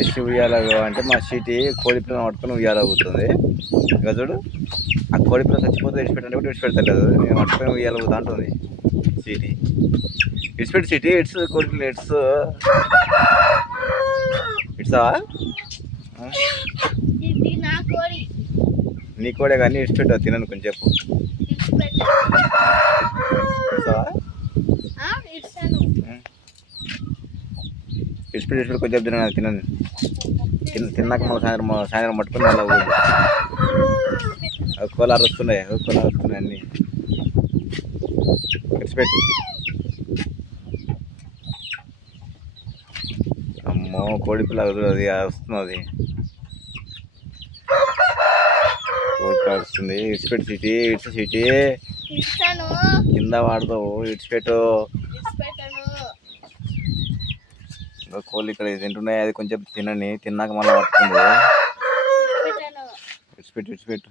SC ఉయ్యాల అంటే మా సీటి కోడి పిల్లలు పట్టుకొని ఉయ్యాల అవుతుంది. ఇంకా చూడు ఆ కోడి పిల్ల చచ్చిపోతే విడిచిపెట్టండి కూడా విడిచిపెడతలేదు. నేను పట్టుకొని ఉయ్యాల అవుతా అంటుంది సీటి. విడిచిపెట్టి సీటి ఇట్స్ కోడి పిల్ల ఇట్సావా? నీ కోడే కానీ విడిచిపెట్టావు తినను కొంచెం చెప్పు. ఇట్సావా? విడిచిపెట్టి కొంచెం తినను. తిన్నాక మళ్ళీ సాయంత్రం పట్టుకుని మళ్ళీ కోళ్ళు అరుస్తున్నాయి అన్నీ విడిచిపెట్టి. అమ్మో కోడి పిల్ల అది అరుస్తున్నది. కోడి పిల్ల అరుస్తుంది. విడిచిపెట్టి సిటీ సిటీ కింద వాడతావు విడిచిపెట్టు. ఇంకా కోళ్ళు ఇక్కడ తింటున్నాయి. అది కొంచెం తినని తిన్నాక మళ్ళీ పట్టుకుంది. విడిచిపెట్టు.